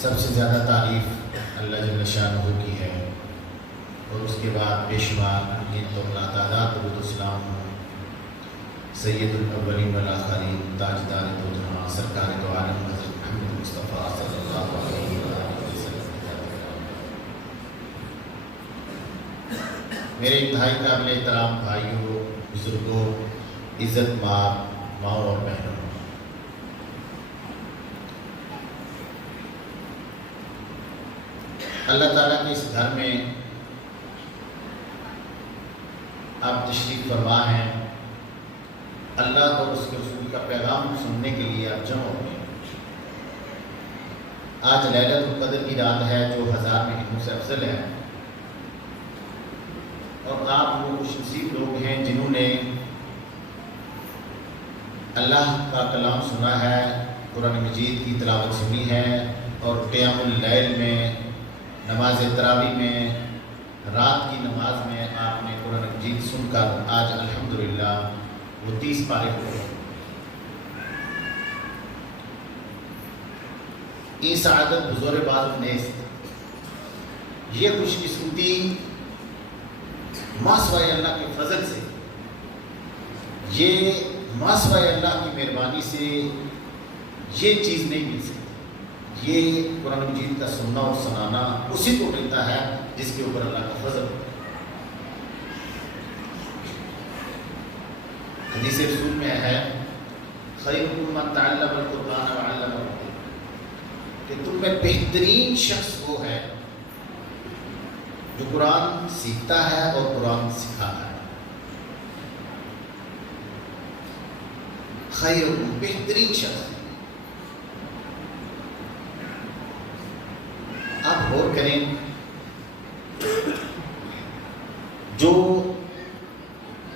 سب سے زیادہ تعریف اللہ جل شانہ کی ہے، اور اس کے بعد بے شمار جن تو اللہ تعالیٰ درود و سلام سید الاولین والآخرین تاجدار دو جہاں سرکار دو عالم حضرت محمد مصطفیٰ صلی اللہ علیہ وسلم۔ میرے انتہائی قابل احترام بھائیوں، بزرگوں، عزت ماں اور بہنوں، اللہ تعالیٰ کے اس گھر میں آپ تشریف فرما ہیں، اللہ اور اس کے رسول کا پیغام سننے کے لیے آپ جمع ہوئے۔ آج لیلۃ القدر کی رات ہے جو 1000 مہینوں سے افضل ہے، اور آپ وہ خوش نصیب لوگ ہیں جنہوں نے اللہ کا کلام سنا ہے، قرآن مجید کی تلاوت سنی ہے، اور قیام اللیل میں، نماز تراویح میں، رات کی نماز میں آپ نے قرآن مجید سن کر آج الحمدللہ وہ 30 پارے ہو گئے۔ این سعادت بزور باز نیست، یہ خوش قسمتی ماسوائے اللہ کے فضل سے، یہ ماسوائے اللہ کی مہربانی سے یہ چیز نہیں مل سکتی۔ یہ قرآن مجید کا سننا اور سنانا اسی کو ملتا ہے جس کے اوپر اللہ کا فضل ہوتا ہے۔ حدیث رسول میں ہے خیرکم من تعلم القرآن وعلمہ، کہ تم میں بہترین شخص وہ ہے جو قرآن سیکھتا ہے اور قرآن سکھاتا ہے۔ خیرکم، بہترین شخص۔ آپ غور کریں، جو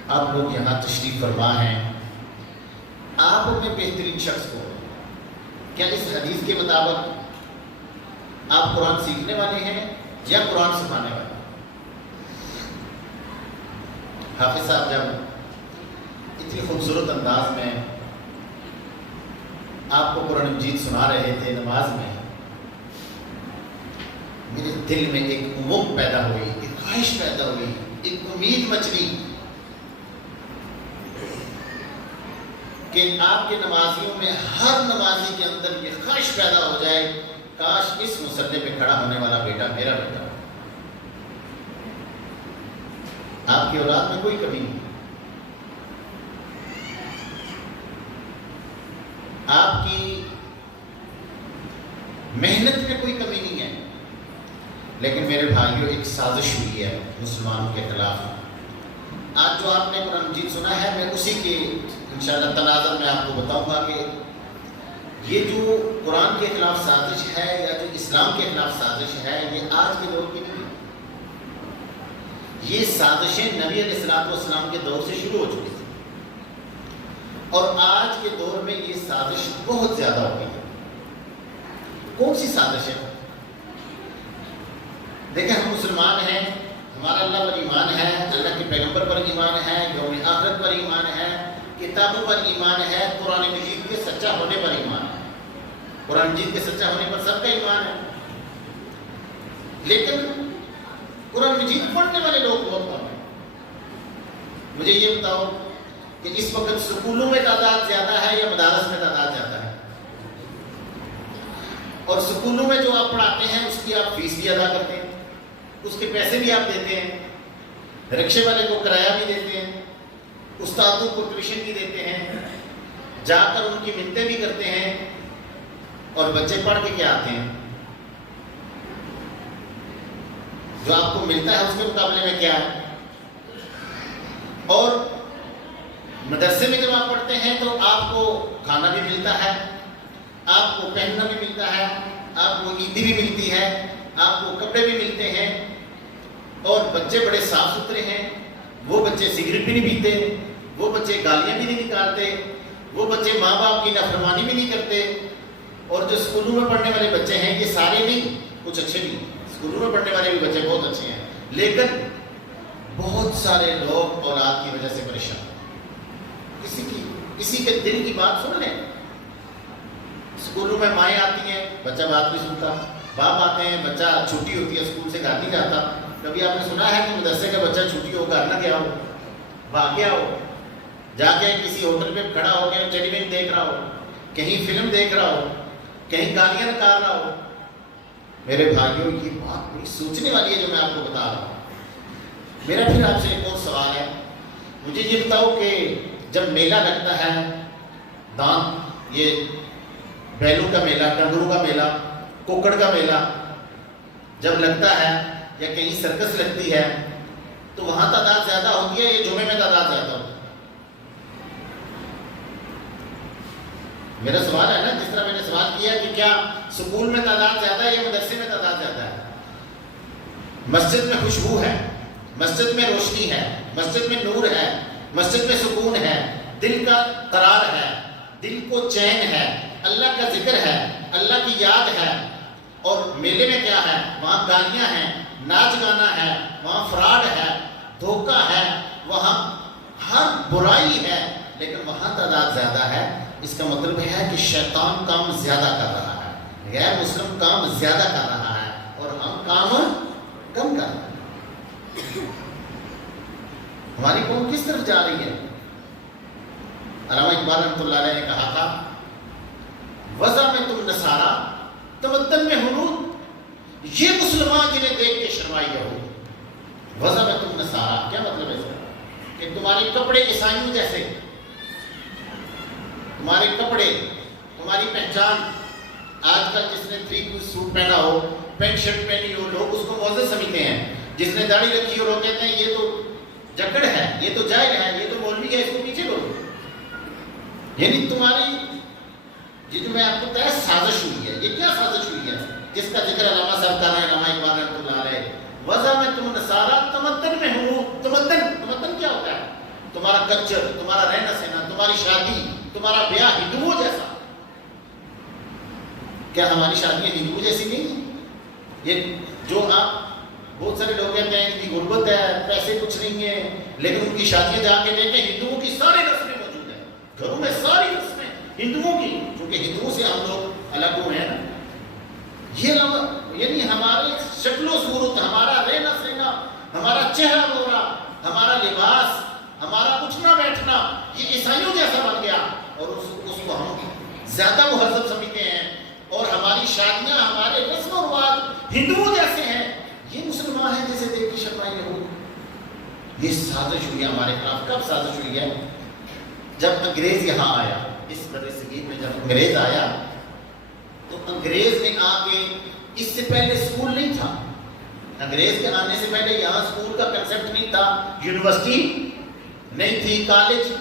آپ لوگ یہاں تشریف فرما ہیں، آپ اپنے بہترین شخص کو کیا اس حدیث کے مطابق آپ قرآن سیکھنے والے ہیں یا قرآن سکھانے والے؟ حافظ صاحب جب اتنی خوبصورت انداز میں آپ کو قرآن مجید سنا رہے تھے نماز میں، میرے دل میں ایک امنگ پیدا ہوئی، ایک خواہش پیدا ہوئی، ایک امید مچلی کہ آپ کے نمازیوں میں ہر نمازی کے اندر یہ خواہش پیدا ہو جائے، کاش اس مصلی پہ کھڑا ہونے والا بیٹا میرا بیٹا ہو۔ آپ کی اولاد میں کوئی کمی نہیں، آپ کی محنت میں کوئی کمی نہیں ہے، لیکن میرے بھائیوں ایک سازش ہوئی ہے مسلمانوں کے خلاف۔ آج جو آپ نے قرآن مجید سنا ہے، میں اسی کے انشاءاللہ تناظر میں آپ کو بتاؤں گا کہ یہ جو قرآن کے خلاف سازش ہے یا جو اسلام کے خلاف سازش ہے، یہ آج کے دور کی نہیں ہے۔ یہ سازشیں نبی علیہ السلام کے دور سے شروع ہو چکی تھی، اور آج کے دور میں یہ سازش بہت زیادہ ہو گئی ہے۔ کون سی سازش ہے؟ دیکھیں، ہم مسلمان ہیں، ہمارا اللہ پر ایمان ہے، اللہ کے پیغمبر پر ایمان ہے، یوم آخرت پر ایمان ہے، کتابوں پر ایمان ہے، قرآن مجید کے سچا ہونے پر ایمان ہے۔ قرآن مجید کے سچا ہونے پر سب کا ایمان ہے، لیکن قرآن مجید پڑھنے والے لوگ بہت کم ہیں۔ مجھے یہ بتاؤ کہ اس وقت سکولوں میں تعداد زیادہ ہے یا مدارس میں تعداد زیادہ ہے؟ اور سکولوں میں جو آپ پڑھاتے ہیں اس کی آپ فیس بھی ادا کرتے ہیں، اس کے پیسے بھی آپ دیتے ہیں، رکشے والے کو کرایہ بھی دیتے ہیں، استادوں کو ٹیوشن بھی دیتے ہیں، جا کر ان کی منتیں بھی کرتے ہیں، اور بچے پڑھ کے کیا آتے ہیں؟ جو آپ کو ملتا ہے اس کے مقابلے میں کیا ہے؟ اور مدرسے میں جب آپ پڑھتے ہیں تو آپ کو کھانا بھی ملتا ہے، آپ کو پہننا بھی ملتا ہے، آپ کو عیدی بھی ملتی ہے، آپ کو کپڑے بھی ملتے ہیں، اور بچے بڑے صاف ستھرے ہیں۔ وہ بچے سگریٹ بھی نہیں پیتے، وہ بچے گالیاں بھی نہیں نکالتے، وہ بچے ماں باپ کی نافرمانی بھی نہیں کرتے۔ اور جو اسکولوں میں پڑھنے والے بچے ہیں، یہ سارے نہیں، کچھ اچھے بھی ہیں، اسکولوں میں پڑھنے والے بھی بچے بہت اچھے ہیں، لیکن بہت سارے لوگ اولاد کی وجہ سے پریشان۔ کسی کے دل کی بات سن لیں، اسکولوں میں مائیں آتی ہیں، بچہ بات نہیں سنتا، باپ آتے ہیں، بچہ چھٹی ہوتی ہے اسکول سے گھر نہیں جاتا۔ کبھی آپ نے سنا ہے کہ مدرسے کا بچہ چھٹی ہو گھر نہ گیا ہو، بھاگ گیا ہو، جا کے کسی ہوٹل پہ کھڑا ہو کے ٹیلی ویژن دیکھ رہا ہو، کہیں فلم دیکھ رہا ہو، کہیں گالیاں نکال رہا ہو؟ میرے بھائیوں، یہ بات بڑی سوچنے والی ہے جو میں آپ کو بتا رہا ہوں۔ میرا پھر آپ سے ایک اور سوال ہے، مجھے یہ بتاؤ کہ جب میلہ لگتا ہے، دانت، یہ بیلوں کا میلہ، ڈنگروں کا میلہ، کوکڑ کا میلہ جب لگتا ہے یا کہیں سرکس لگتی ہے تو وہاں تعداد زیادہ ہوتی ہے یا جمعے میں تعداد زیادہ ہوتی ہے؟ میرا سوال ہے نا، جس طرح میں نے سوال کیا کہ کیا سکول میں تعداد زیادہ ہے یا مدرسے میں تعداد زیادہ ہے؟ مسجد میں خوشبو ہے، مسجد میں روشنی ہے، مسجد میں نور ہے، مسجد میں سکون ہے، دل کا قرار ہے، دل کو چین ہے، اللہ کا ذکر ہے، اللہ کی یاد ہے۔ اور میلے میں کیا ہے؟ وہاں گالیاں ہیں، ناچ گانا ہے، وہاں فراڈ ہے، دھوکہ ہے، وہاں ہر برائی ہے، لیکن وہاں تعداد زیادہ ہے۔ اس کا مطلب ہے کہ شیطان کام زیادہ کر رہا ہے، غیر مسلم کام زیادہ کر رہا ہے اور ہم کام کم کر رہے ہیں۔ ہماری قوم کس طرف جا رہی ہے؟ علامہ اقبال رحمۃ اللہ علیہ نے کہا تھا، وضع میں تم نصارا تمدن میں ہنود، یہ مسلمان جنہیں دیکھ کے شرمائی یہود۔ وضع میں تم نصارا، کیا مطلب ہے اس کا؟ کہ تمہارے کپڑے عیسائیوں جیسے، تمہارے کپڑے، تمہاری پہچان۔ آج کل جس نے 3 پیس سوٹ پہنا ہو، پینٹ شرٹ پہنی ہو، لوگ اس کو معزز سمجھتے ہیں۔ جس نے داڑھی رکھی ہو، لوگ کہتے ہیں یہ تو جکڑ ہے، یہ تو جاہل ہے، یہ تو مولوی ہے، اس کو پیچھے کرو۔ یعنی تمہاری یہ جو میں آپ کو بتایا سازش ہوئی ہے، یہ کیا سازش ہوئی ہے جس کا ذکر علامہ صاحب کر رہے ہیں، علامہ اقبال رحمۃ اللہ علیہ؟ وضع میں تم نصارا تمدن میں ہنود۔ تمدن کیا ہوتا ہے؟ تمہارا کلچر، تمہارا رہنا سہنا، تمہاری شادی، تمہارا بیاہ ہندوؤں جیسا۔ کیا ہماری شادیاں ہندوؤں جیسی نہیں ہیں؟ یہ جو آپ بہت سارے لوگ کہتے ہیں کہ غربت ہے، پیسے کچھ نہیں ہیں، لیکن ان کی شادیاں جا کے دیکھیں، ہندوؤں کی ساری رسمیں موجود ہیں گھروں میں، ساری رسمیں ہندوؤں کی، کیونکہ ہندوؤں سے ہم لوگ الگ ہوئے ہیں نا۔ یہ یعنی ہماری شکل و صورت، ہمارا رہنا سہنا، ہمارا چہرہ گورا، ہمارا لباس، ہمارا اٹھنا بیٹھنا، یہ عیسائیوں جیسا بن گیا اور اس کو ہم زیادہ مہذب سمجھتے ہیں، اور ہماری شادیاں، ہمارے رسم و رواج ہندوؤں جیسے ہیں۔ یہ مسلمان ہیں جسے دیکھ کے شرمائی یہود۔ یہ سازش ہوئی ہے ہمارے خلاف۔ کب سازش ہوئی ہے؟ جب انگریز یہاں آیا، اس برصغیر میں جب انگریز آیا تو انگریز نے آ کے، اس سے پہلے اسکول نہیں تھا، انگریز کے آنے سے پہلے یہاں اسکول کا کنسیپٹ نہیں تھا، یونیورسٹی نہیں تھی، کالج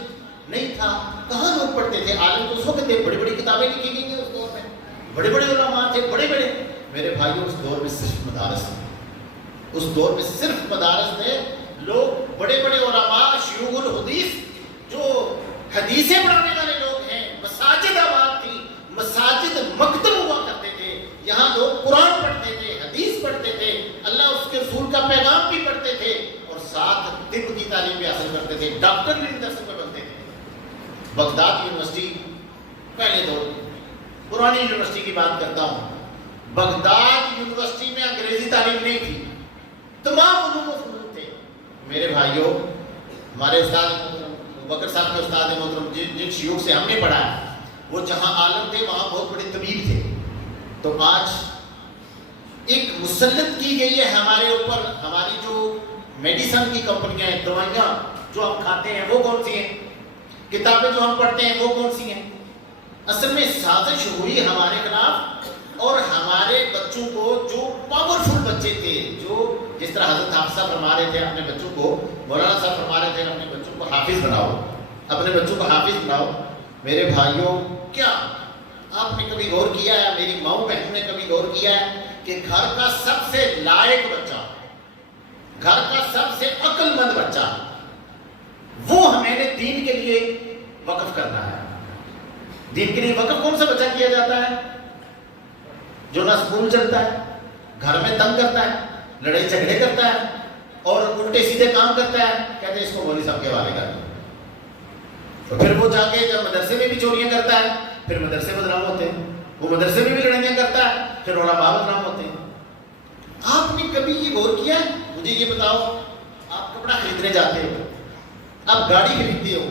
نہیں تھا۔ کہاں لوگ پڑھتے تھے؟ عالم تو اس وقت تھے، بڑی بڑی کتابیں لکھی گئی ہیں اس دور میں، بڑے بڑے علماء تھے، بڑے بڑے۔ میرے بھائیوں، اس دور میں صرف مدارس تھے، اس دور میں صرف مدارس تھے۔ لوگ بڑے بڑے علماء، شیوخ الحدیث، جو حدیثیں پڑھانے والے لوگ ہیں، مساجد آباد تھی، مساجد مکتب ہوا کرتے تھے، یہاں لوگ قرآن پڑھتے تھے، حدیث پڑھتے تھے، اللہ اس کے رسول کا پیغام بھی پڑھتے تھے، اور ساتھ طب کی تعلیم بھی حاصل کرتے تھے، ڈاکٹر بھی مدرسے میں بنتے تھے۔ بغداد یونیورسٹی پہلے دور کی، پرانی یونیورسٹی کی بات کرتا ہوں، بغداد یونیورسٹی میں انگریزی تعلیم نہیں تھی، تمام علوم و فنون تھے۔ میرے بھائیوں، ہمارے استاد محترم بکر صاحب کے استاد محترم جن شیوخ سے ہم نے پڑھا ہے، وہ جہاں عالم تھے وہاں بہت بڑے طبیب تھے۔ تو آج ایک مسلط کی گئی ہے ہمارے اوپر، ہماری جو میڈیسن کی کمپنیاں ہیں، دوائیاں جو ہم کھاتے ہیں وہ کون سی ہیں، کتابیں جو ہم پڑھتے ہیں وہ کون سی ہیں؟ اصل میں سازش ہوئی ہمارے خلاف، اور ہمارے بچوں کو، جو پاورفل بچے تھے، جو جس طرح حضرت حافظہ فرما رہے تھے اپنے بچوں کو، مولانا صاحب فرما رہے تھے اپنے بچوں کو حافظ بناؤ، اپنے بچوں کو حافظ بناؤ۔ میرے بھائیوں، کیا آپ نے کبھی غور کیا ہے، میری ماؤں بہنوں نے کبھی غور کیا ہے کہ گھر کا سب سے لائق بچہ، گھر کا سب سے عقل مند بچہ، وہ ہمیں نے دین کے لیے وقف کرنا ہے۔ دین کے لیے وقف کون سا بچہ کیا جاتا ہے؟ جو نہ اسکول چلتا ہے، گھر میں تنگ کرتا ہے، لڑائی جھگڑے کرتا ہے، اور الٹے سیدھے کام کرتا ہے، کہتے ہیں اس کو مولوی صاحب کے حوالے کر دو۔ تو پھر وہ جا کے جب مدرسے میں بھی چوریاں کرتا ہے، پھر مدرسے بدنام ہوتے ہیں، وہ مدرسے میں بھی لڑائیاں کرتا ہے، پھر علماء بدنام ہوتے ہیں۔ آپ نے کبھی یہ غور کیا ہے؟ مجھے یہ بتاؤ، آپ کپڑا خریدنے جاتے ہو، آپ گاڑی خریدتے ہو،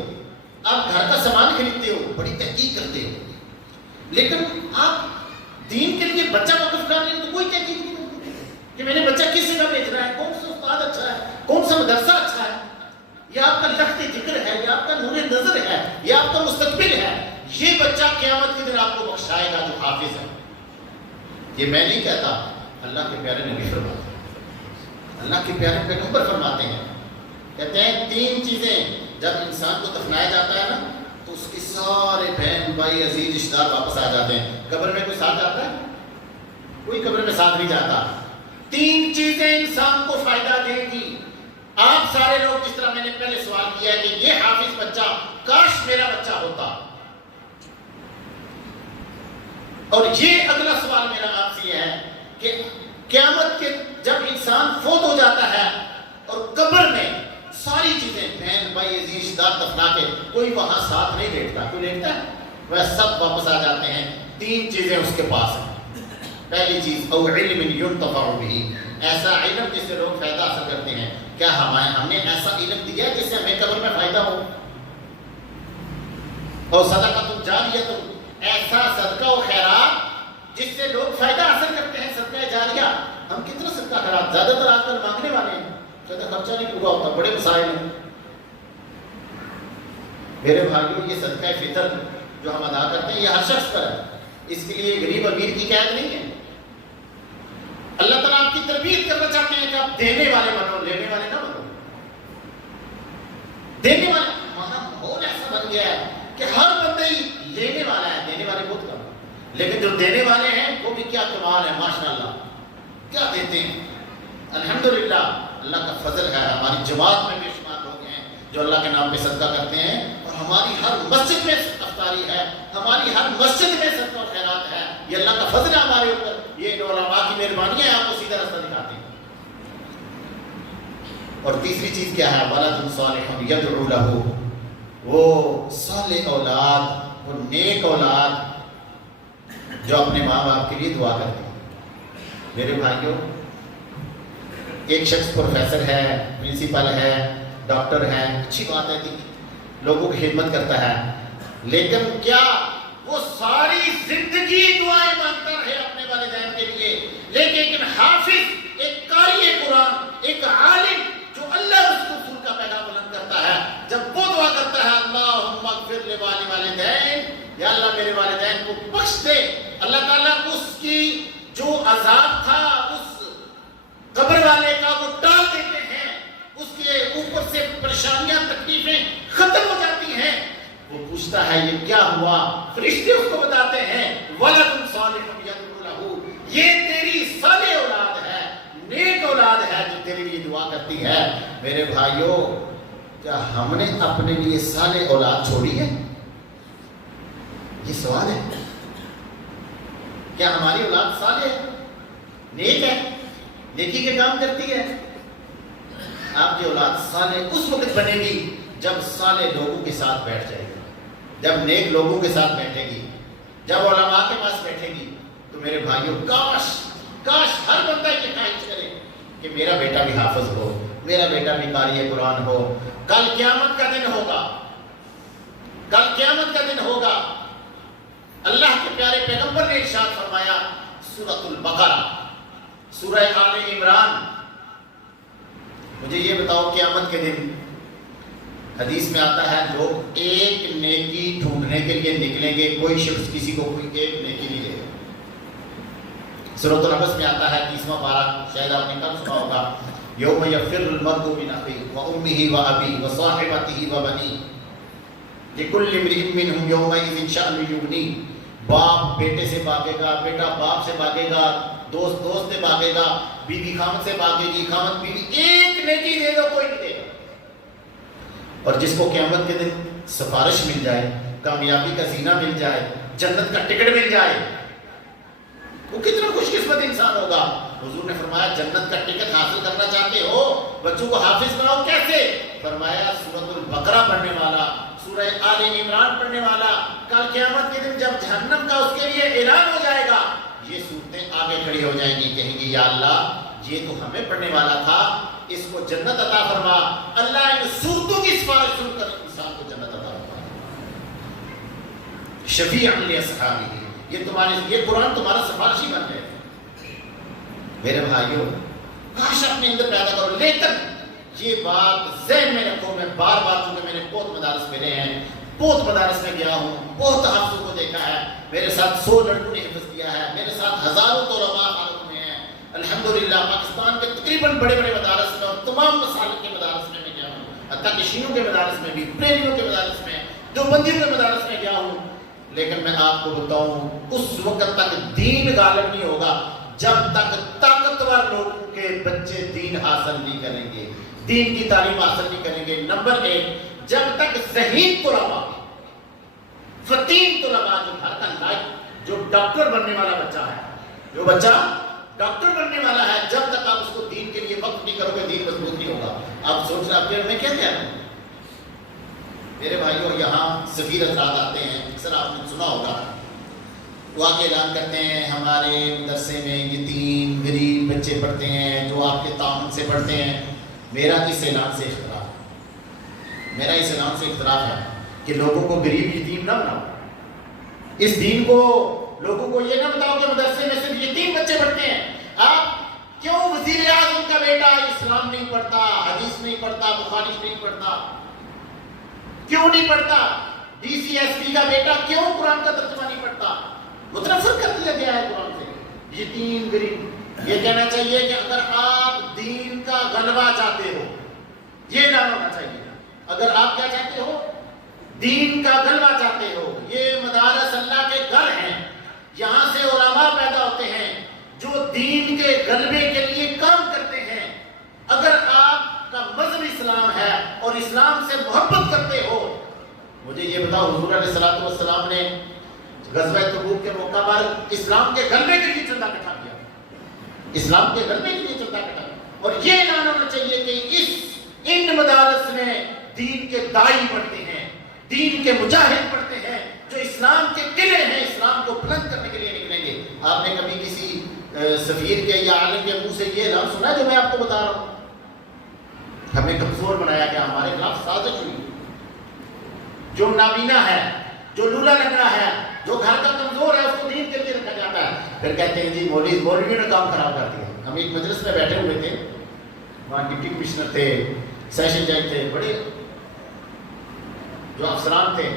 آپ گھر کا سامان خریدتے ہو، بڑی تحقیق کرتے ہو، لیکن آپ دین کے لیے بچہ وقف کر رہے ہیں تو کوئی تحقیق نہیں کرتے کہ میں نے بچہ کس جگہ بھیجنا ہے، کون سا استاد اچھا ہے، کون سا مدرسہ اچھا ہے، یہ آپ کا لخت ذکر ہے، یہ آپ کا نور نظر ہے، یہ آپ کا مستقبل ہے، یہ بچہ قیامت کے دن آپ کو بخشائے گا جو حافظ ہے۔ یہ میں نہیں کہتا، اللہ کے پیارے نبی فرماتے ہیں، اللہ کے پیارے پیغمبر فرماتے ہیں، کہتے ہیں 3 چیزیں جب انسان کو دفنایا جاتا ہے نا تو اس کے سارے بہن بھائی عزیز رشتہ دار واپس آ جاتے ہیں۔ قبر میں کوئی ساتھ جاتا ہے؟ کوئی قبر میں ساتھ نہیں جاتا۔ 3 چیزیں انسان کو فائدہ دیں گی۔ آپ سارے لوگ جس طرح میں نے پہلے سوال کیا ہے کہ یہ حافظ بچہ کاش میرا بچہ ہوتا، اور یہ اگلا سوال میرا آپ سے یہ ہے کہ قیامت کے جب انسان فوت ہو جاتا ہے اور قبر میں ساری چیزیں بہن بھائی عزیز رشتہ دار دفنا کے کوئی وہاں ساتھ نہیں دیکھتا، کوئی دیکھتا ہے؟ وہ سب واپس آ جاتے ہیں۔ 3 چیزیں اس کے پاس ہیں۔ پہلی چیز او علم ينتفع به، ایسا علم جس سے لوگ فائدہ حاصل کرتے ہیں۔ کیا ہم نے ایسا علم دیا جس سے ہمیں قبر میں فائدہ ہو؟ اور صدقۃ جاریہ، تو ایسا صدقہ و خیرات جس سے لوگ فائدہ حاصل کرتے ہیں، صدقہ جاریہ۔ ہم کتنا صدقہ خیرات، زیادہ تر آج کل مانگنے والے ہیں، زیادہ خرچہ نہیں پورا ہوتا، بڑے مسائل ہیں۔ میرے بھائیوں، یہ صدقہ فطر جو ہم ادا کرتے ہیں یہ ہر شخص پر ہے، اس کے لیے غریب امیر کی قید نہیں ہے۔ اللہ تعالیٰ آپ کی تربیت کرنا چاہتے ہیں کہ آپ دینے والے بنو، لینے والے نہ بنو۔ دینے والے، ہمارا ماحول ایسا بن گیا ہے کہ ہر بندہ ہی لینے والا ہے، دینے والے بہت کم، لیکن جو دینے والے ہیں وہ بھی کیا کمال ہے، ماشاءاللہ کیا دیتے ہیں۔ الحمدللہ اللہ کا فضل ہے، ہماری جماعت میں بے شمار لوگ ہیں جو اللہ کے نام پہ صدقہ کرتے ہیں، اور ہماری ہر مسجد میں افطاری ہے، ہماری ہر مسجد میں صدقہ و خیرات ہے۔ یہ اللہ کا فضل ہے ہمارے اوپر، یہ علماء کی مہربانی ہے، آپ کو سیدھا راستہ دکھاتے ہیں۔ اور تیسری چیز کیا ہے؟ ولد صالح یدعو لہ، وہ صالح اولاد، وہ نیک اولاد جو اپنے ماں باپ کے لیے دعا کرتے ہیں۔ میرے بھائیوں، ایک شخص پروفیسر ہے، پرنسپل ہے، ڈاکٹر ہے، اچھی بات ہے کہ لوگوں کی خدمت کرتا ہے، لیکن کیا وہ ساری زندگی دعائیں مانگتا رہے اپنے والدین کے لیے؟ لیکن ایک حافظ، ایک قاری قرآن، ایک عالم جو اللہ اس رسول کا پیغام بلند کرتا ہے، جب وہ دعا کرتا ہے اللہم اغفر لوالدین، یا اللہ میرے والدین کو بخش دے، اللہ تعالیٰ اس کی جو عذاب تھا اس قبر والے کا وہ ٹال دیتے ہیں، اس کے اوپر سے پریشانیاں تکلیفیں ختم ہو جاتی ہیں۔ وہ پوچھتا ہے یہ کیا ہوا؟ فرشتے اس کو بتاتے ہیں ولد صالح یدعو لہ، یہ تیری صالح اولاد ہے، نیک اولاد ہے جو تیرے لیے دعا کرتی ہے۔ میرے بھائیوں، کیا ہم نے اپنے لیے صالح اولاد چھوڑی ہے؟ یہ سوال ہے، کیا ہماری اولاد صالح ہے، نیک ہے، نیکی کے کام کرتی ہے؟ آپ کی اولاد صالح اس وقت بنے گی جب صالح لوگوں کے ساتھ بیٹھ جائے گی، جب نیک لوگوں کے ساتھ بیٹھے گی، جب علماء کے پاس بیٹھے گی۔ تو میرے بھائیوں، کاش ہر بندہ یہ خواہش کرے کہ میرا بیٹا بھی حافظ ہو، میرا بیٹا بھی قاری قرآن ہو۔ کل قیامت کا دن ہوگا، کل قیامت کا دن ہوگا۔ اللہ کے پیارے پیغمبر نے ارشاد فرمایا، سورۃ البقرہ، سورہ آل عمران، مجھے یہ بتاؤ قیامت کے دن حدیث میں آتا ہے لوگ ایک نیکی ڈھونڈنے کے لیے نکلیں گے، کوئی شخص کسی کو کوئی ایک نیکی نہیں دے گا۔ سورۃ العبس میں آتا ہے 30واں پارہ، شاید آپ نے کل سنا ہوگا، یوم یفر المرء من اخیہ وامہ وابیہ وصاحبتہ وبنیہ لکل امرئ منہم یومئذ شأن یغنیہ۔ باپ بیٹے سے بھاگے گا، بیٹا باپ سے بھاگے گا، دوست دوست سے بھاگے گا، بیوی خامد سے بھاگے گی، خامد بیوی، ایک نیکی دے دو کوئی نہیں دے گا۔ اور جس کو قیامت کے دن سفارش مل جائے، کامیابی کا زینہ مل جائے، جنت کا ٹکٹ مل جائے، وہ کتنا خوش قسمت انسان ہوگا۔ حضور نے فرمایا جنت کا ٹکٹ حاصل کرنا چاہتے ہو، بچوں کو حافظ بناؤ، کیسے؟ فرمایا سورۃ البقرہ پڑھنے والا، سورہ آل عمران پڑھنے والا کل قیامت کے دن جب جہنم کا اس کے لیے اعلان ہو جائے گا، یہ صورتیں آگے کھڑی ہو جائیں گی، کہیں گی یا اللہ یہ تو ہمیں پڑھنے والا تھا، اس کو جنت عطا فرما۔ اللہ ان صورتوں کی سفارش سن کر انسان کو جنت عطا فرما۔ شفیعا لاصحابہ، یہ قرآن تمہارا سفارشی بن جائے۔ میرے بھائیوں، کاش اپنے اندر پیدا کرو، لیکن یہ بات ذہن میں رکھو، میں بار بار، چونکہ میں نے بہت مدارس ملے ہیں، بہت مدارس میں گیا ہوں، بہت حافظوں کو دیکھا ہے، میرے ساتھ 100 لڑکوں نے حفظ کیا ہے، میرے ساتھ ہزاروں طلباء حالت میں ہیں، الحمدللہ پاکستان کے تقریباً بڑے بڑے مدارس میں اور تمام مسالک کے مدارس میں گیا ہوں، حتیٰ کہ شیعوں کے مدارس میں بھی، بریلویوں کے مدارس میں، دیوبندیوں کے مدارس میں گیا ہوں، لیکن میں آپ کو بتاؤں اس وقت تک دین غالب نہیں ہوگا جب تک طاقتور لوگوں کے بچے دین حاصل نہیں کریں گے، دین کی تعلیم حاصل نہیں کریں گے۔ نمبر 1، جب تک ذہین طلباء، فتین طلباء، جو گھر کا لائق، جو ڈاکٹر بننے والا بچہ ہے، جو بچہ ڈاکٹر بننے والا ہے، جب تک آپ اس کو دین کے لیے وقت نہیں کرو گے، دین مضبوط نہیں ہوگا۔ آپ سوچ رہے ہیں میں کیا کہہ رہا ہوں؟ میرے بھائیوں، یہاں سفیر حضرات آتے ہیں، اکثر آپ نے سنا ہوگا، وہ آ کے اعلان کرتے ہیں ہمارے مدرسے میں یتیم غریب بچے پڑھتے ہیں جو آپ کے تعاون سے پڑھتے ہیں۔ میرا اس اعلان سے اختلاف ہے کہ لوگوں کو غریب یتیم نہ بناؤ، اس دین کو لوگوں کو یہ نہ بتاؤ کہ مدرسے میں صرف یتیم بچے پڑھتے ہیں۔ آپ کیوں وزیر اعظم کا بیٹا اسلام نہیں پڑھتا، حدیث نہیں پڑھتا، بخاری نہیں پڑھتا، کیوں نہیں پڑھتا؟ ڈی سی ایس پی کا بیٹا کیوں قرآن کا ترجمہ نہیں پڑھتا؟ متنفر کر دیا گیا ہے قرآن سے، یتیم غریب۔ یہ کہنا چاہیے کہ اگر آپ دین کا غلبہ چاہتے ہو، یہ نہ ہونا چاہیے، اگر آپ کیا چاہتے ہو؟ دین کا غلبہ چاہتے ہو۔ یہ مدارس اللہ کے گھر ہیں، یہاں سے علماء پیدا ہوتے ہیں جو دین کے غلبے کے لیے کام کرتے ہیں۔ اگر آپ کا مذہب اسلام ہے اور اسلام سے محبت کرتے ہو، مجھے یہ بتاؤ، حضور علیہ الصلوۃ والسلام نے غزوہ تبوک کے موقع پر اسلام کے غلبے کے لیے چندہ اکٹھا کیا، اسلام کے غلبے کے لیے چندہ اکٹھا کیا، اور یہ اعلان ہونا چاہیے کہ ان مدارس میں دین کے داعی پڑھتے ہیں، دین کے مجاہد پڑھتے ہیں، جو اسلام کے قلعے ہیں، اسلام کو بلند کرنے کے لیے نکلیں گے۔ آپ نے کبھی کسی سفیر کے یا عالم کے منہ سے یہ اعلان سنا ہے جو میں آپ کو بتا رہا ہوں؟ ہمیں کمزور بنایا گیا، ہمارے خلاف سازش ہوئی، جو نابینا ہے، جو لولا لنگڑا ہے، جو گھر کا کمزور ہے، اس کو دین کے لیے رکھا جاتا ہے، پھر کہتے ہیں جی مولویوں نے کام خراب کر دیا۔ ہم ایک مجلس میں بیٹھے ہوئے تھے، وہاں ڈپٹی کمشنر تھے، سیشن جج تھے، بڑے جو افسران تھے،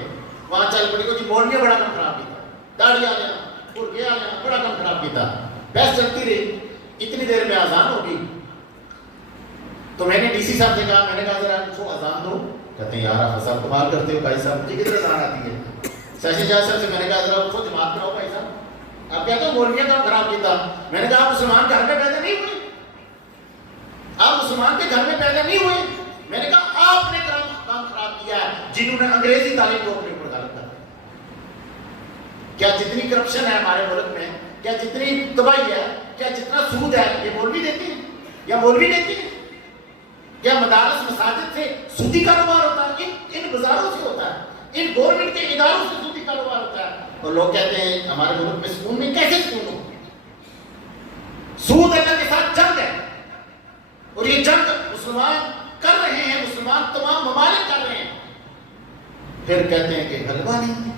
وہاں چل پڑی کو جی مولویوں بڑا کام خراب کیا، داڑھی آ لینا، پرگے آ لینا، بڑا کام خراب کیا۔ بحث چلتی رہی، اتنی دیر میں اذان ہوگی، تو میں نے ڈی سی صاحب سے کہا، میں نے کہا ذرا ان کو اذان دو۔ کہتے ہیں یار آپ صاحب کمال کرتے ہو بھائی صاحب، مجھے کتنے اذان آتی ہے۔ سیشن جج صاحب سے میں نے کہا ذرا ان کو جماعت کراؤ بھائی صاحب، آپ کہتے ہو مولویوں کام خراب کیا۔ میں نے کہا آپ مسلمان گھر میں پیدا نہیں ہوئے، آپ مسلمان کے گھر میں پیدا نہیں ہوئے۔ میں نے کہا آپ نے کام خراب کیا ہے جنہوں نے انگریزی تعلیم کو اپنے اوپر غلط کر۔ کیا جتنی کرپشن ہے ہمارے ملک میں، کیا جتنی تباہی ہے، کیا جتنا سود ہے، یہ مولوی دیتے ہیں یا مولوی دیتے ہیں؟ کیا مدارس مساجد سے سودی کاروبار ہوتا ہے؟ ان بازاروں سے ہوتا ہے، ان گورنمنٹ کے اداروں سے سودی کاروبار ہوتا ہے۔ اور لوگ کہتے ہیں ہمارے ملک میں سکون نہیں، کیسے سکون ہو؟ سود اللہ کے ساتھ جنگ ہے، اور یہ جنگ مسلمان کر رہے ہیں، مسلمان تمام ممالک کر رہے ہیں، پھر کہتے ہیں کہ غلبہ نہیں ہے،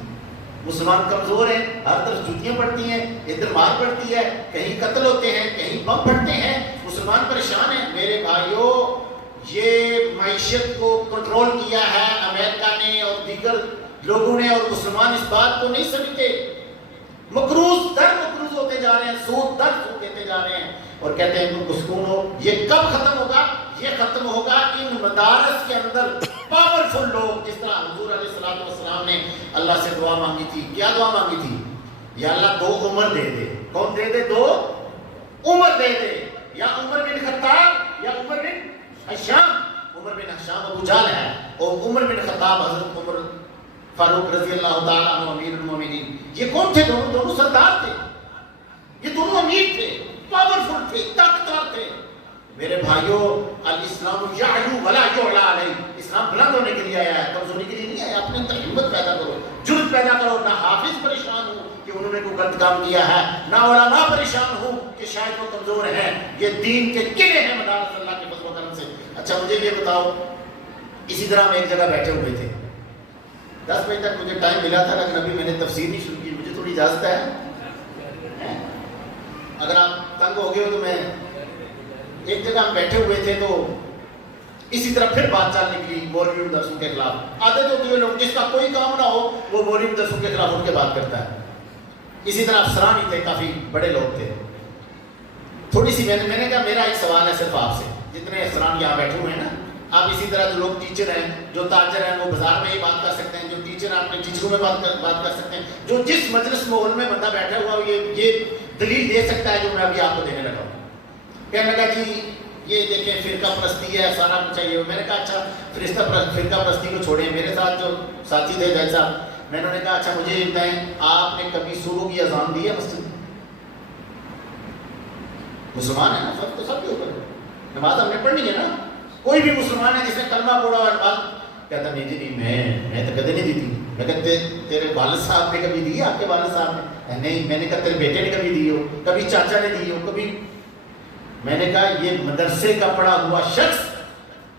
مسلمان کمزور ہیں، ہر طرف جوتیاں پڑتی ہیں، ادھر مار پڑتی ہے، کہیں قتل ہوتے ہیں، کہیں بم پھٹتے ہیں، مسلمان پریشان ہیں۔ میرے بھائیوں، یہ معیشت کو کنٹرول کیا ہے امریکہ نے اور دیگر لوگوں نے، اور مسلمان اس بات کو نہیں سمجھتے، مقروض در مقروض ہوتے جا رہے ہیں، سود در سود دیتے جا رہے ہیں، اور کہتے ہیں تم کو سکون ہو۔ یہ کب ختم ہوگا؟ یہ ختم ہوگا ان مدارس کے اندر پاورفل لوگ، جس طرح حضور علیہ الصلوۃ والسلام نے اللہ سے دعا مانگی تھی۔ کیا دعا مانگی تھی؟ یا اللہ 2 عمر دے دے۔ کون دے دے؟ 2 عمر دے دے، یا عمر بن خطاب یا عمر بن ہشام۔ عمر بن ہشام ابو جہل ہے، اور عمر بن خطاب حضرت عمر فاروق رضی اللہ تعالیٰ عنہ امیر المومنین۔ یہ کون تھے؟ دونوں سردار تھے، یہ دونوں امیر تھے، پاورفل تھے، طاقتور تھے۔ میرے بھائیوں، الاسلام یعلو ولا یعلی علیہ، اسلام بلند ہونے کے لیے آیا ہے، کمزوری کے لیے نہیں آیا. اپنے اندر ہمت پیدا کرو، جرأت پیدا کرو. نہ حافظ پریشان ہو کہ انہوں نے کوئی غلط کام کیا ہے، نہ علماء پریشان ہو کہ شاید وہ کمزور ہیں. یہ دین کے قلعے ہیں مدارس اللہ کے فضل و کرم سے. اچھا مجھے یہ بتاؤ، اسی طرح ہم ایک جگہ بیٹھے ہوئے تھے، 10 بجے تک مجھے ٹائم ملا تھا، لیکن ابھی میں نے تفسیر نہیں شروع کی. مجھے تھوڑی اجازت ہے؟ اگر آپ تنگ ہو گئے ہو تو میں ایک جگہ ہم بیٹھے ہوئے تھے تو اسی طرح پھر بات چال نکلی مولوی مدرسوں کے خلاف. عادت ہوتی ہے لوگ جس کا کوئی کام نہ ہو وہ مولوی مدرسوں کے خلاف اٹھ کے بات کرتا ہے. اسی طرح افسران ہی تھے، کافی بڑے لوگ تھے. تھوڑی سی میں نے کہا میرا ایک سوال ہے صرف آپ سے، جتنے افسران یہاں بیٹھے ہوئے ہیں نا، آپ اسی طرح جو لوگ ٹیچر ہیں، جو تاجر ہیں، وہ بازار میں ہی بات کر سکتے ہیں. جو ٹیچر ہیں اپنے ٹیچروں میں بات کر سکتے ہیں. جو جس مجلس ماحول میں بندہ بیٹھا ہوا یہ دلیل دے سکتا ہے جو میں ابھی آپ کو دینے لگا ہوں. کہنے لگا جی یہ دیکھیں فرقہ پرستی ہے، سارا کچھ ہے یہ. میں نے کہا اچھا فرقہ پرستی کو چھوڑیں. میرے ساتھ جو ساتھی تھے جج صاحب، میں نے کہا اچھا مجھے یہ بتائیں، آپ نے کبھی صبح کی اذان دی ہے مسجد میں؟ مسلمان ہے نا، فرق تو سب کے اوپر ہے، نماز ہم نے پڑھنی ہے نا. کوئی بھی مسلمان ہے جس نے کلمہ پڑھا ہوا نماز کہتا نہیں جی نہیں میں تو کبھی نہیں دی تھی. میں کہتے تیرے والد صاحب نے کبھی دی ہے؟ آپ کے والد صاحب نے؟ نہیں. میں نے کہا تیرے بیٹے نے کبھی دی ہو، کبھی چاچا نے دی ہو، کبھی. میں نے کہا یہ مدرسے کا پڑھا ہوا شخص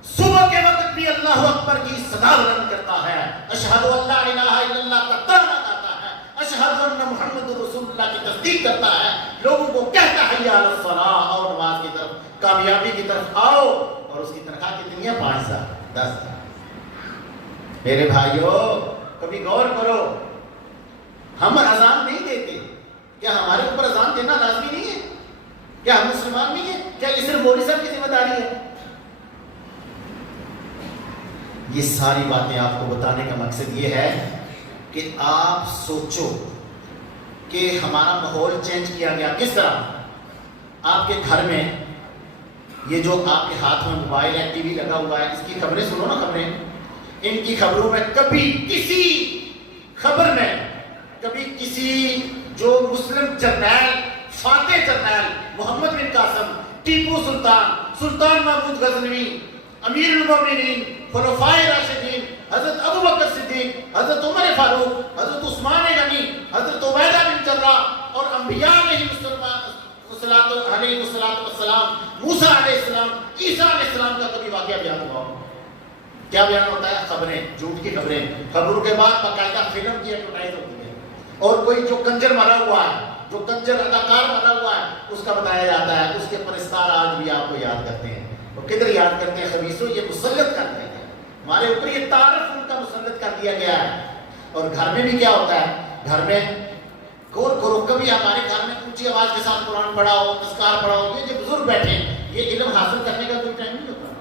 صبح کے وقت بھی اللہ اکبر کی صدا بلند کرتا ہے، اشہد ان لا الہ الا اللہ کا ترانہ گاتا ہے، اشہد ان محمد رسول اللہ کی تصدیق کرتا ہے، لوگوں کو کہتا ہے یا الصلاۃ، اور نماز کی طرف، کامیابی کی طرف آؤ. اور اس کی تنخواہ کتنی ہے؟ 5,000 10,000. میرے بھائیو کبھی غور کرو، ہم اذان نہیں دیتے، کیا ہمارے اوپر اذان دینا لازمی نہیں ہے؟ کیا ہم مسلمان نہیں ہیں؟ کیا یہ صرف مولوی صاحب کی ذمہ داری ہے؟ یہ ساری باتیں آپ کو بتانے کا مقصد یہ ہے کہ آپ سوچو کہ ہمارا ماحول چینج کیا گیا کس طرح. آپ کے گھر میں یہ جو آپ کے ہاتھ میں موبائل ہے، ٹی وی لگا ہوا ہے، اس کی خبریں سنو نا. خبریں، ان کی خبروں میں کبھی کسی خبر میں کبھی کسی جو مسلم جرنیل، فاتح جرنیل محمد بن قاسم، ٹیپو سلطان محمود غزنوی، امیر المومنین، خلفائے راشدین، حضرت ابو بکر صدیق، حضرت عمر فاروق، حضرت عثمان غنی، حضرت عبیدہ بن جراح اور انبیاء علیہ السلام، موسیٰ علیہ السلام، عیسیٰ علیہ السلام کا کبھی واقعہ بیان ہوا؟ کیا بیان ہوتا ہے؟ خبریں، جھوٹ کی خبریں. خبروں کے بعد باقاعدہ فلم کی ایڈورٹائز ہوتی ہے، اور کوئی جو کنجر مرا ہوا ہے، جو کنجر اداکار مرا ہوا ہے، اس کا بتایا جاتا ہے. اس کے پرستار آج بھی آپ کو یاد کرتے ہیں. وہ کدھر یاد کرتے ہیں؟ خبیثوں، یہ مسلط کر دیا گیا ہمارے اوپر، یہ تعارف ان کا مسلط کر دیا گیا ہے. اور گھر میں بھی کیا ہوتا ہے؟ گھر میں غور کرو، کبھی ہمارے گھر میں اونچی آواز کے ساتھ قرآن پڑھا ہو، تذکار پڑھا ہو. یہ جو بزرگ بیٹھے ہیں، یہ علم حاصل کرنے کا کوئی ٹائم نہیں ہوتا.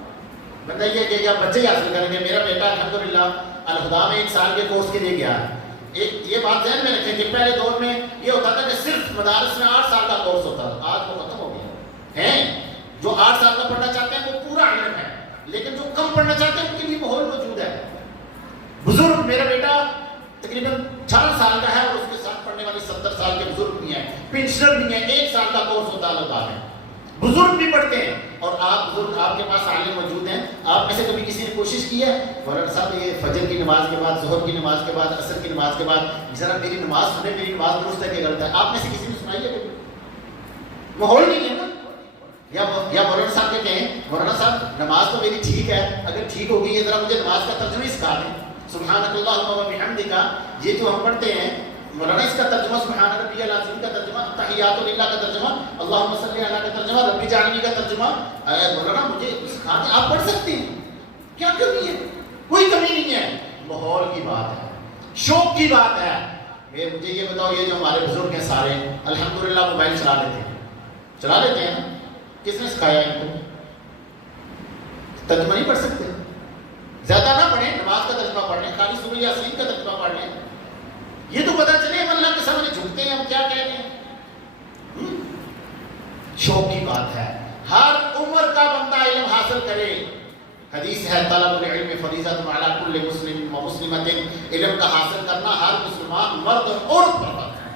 بندہ یہ کہ کیا بچے ہی حاصل کریں گے. میرا بیٹا الحمدللہ الہدا میں 1 سال کے کورس کے لیے گیا ہے. ایک یہ بات ذہن میں رکھیں کہ پہلے دور میں یہ ہوتا تھا کہ صرف مدارس میں 8 سال کا کورس ہوتا تھا. آج وہ ختم ہو گیا ہے. جو 8 سال کا پڑھنا چاہتے ہیں وہ پورا علم ہے، لیکن جو کم پڑھنا چاہتے ہیں ان کے لیے ماحول موجود ہے. بزرگ، میرا بیٹا تقریباً 18 سال کا ہے اور اس کے ساتھ پڑھنے والے 70 سال کے بزرگ بھی ہیں، پینشنر بھی ہیں. 1 سال کا کورس ہوتا ہے الہدا میں. بزرگ بھی پڑھتے ہیں. اور آپ بزرگ، آپ کے پاس عالم موجود ہیں. آپ میں سے کبھی کسی نے کوشش کی ہے مولانا صاحب یہ فجر کی نماز کے بعد، ظہر کی نماز کے بعد، عصر کی نماز کے بعد ذرا میری نماز سنیں، میری نماز درست ہے کہ غلط ہے؟ آپ میں سے کسی نے سنائی ہے کبھی؟ ماحول نہیں ہے نا. یا مولانا صاحب کے کہیں مولانا صاحب نماز تو میری ٹھیک ہے، اگر ٹھیک ہوگی یہ ذرا مجھے نماز کا ترجمہ ہی سکھا دیں. سبحانک اللہم و بحمدک، یہ جو ہم پڑھتے ہیں مولانا، اس کا ترجمہ سبحان ربی العظیم کا ترجمہ، تحیات للہ کا ترجمہ، اللہم صلی علی کا ترجمہ، ربی جعلنی کا ترجمہ. مولانا مجھے سکھا دیں، آپ پڑھ سکتے ہیں. کیا کمی ہے؟ کوئی کمی نہیں ہے. ماحول کی بات ہے، شوق کی بات ہے. مجھے یہ بتاؤ، یہ جو ہمارے بزرگ ہیں سارے الحمدللہ موبائل چلا لیتے ہیں نا. کس نے سکھایا ان کو؟ ترجمہ نہیں پڑھ سکتے؟ زیادہ نہ پڑھیں، نماز کا ترجمہ پڑھ لیں، خالی سورہ یاسین کا ترجمہ پڑھ لیں. یہ تو پتہ چلے ہم اللہ کے سامنے جھکتے ہیں، ہم کیا کہہ رہے ہیں. شوق کی بات ہے. ہر عمر کا بندہ علم حاصل کرے. حدیث ہے طلب العلم فریضۃ علی کل مسلم و مسلمۃ، علم کا حاصل کرنا ہر مسلمان مرد اور عورت پر فرض ہے.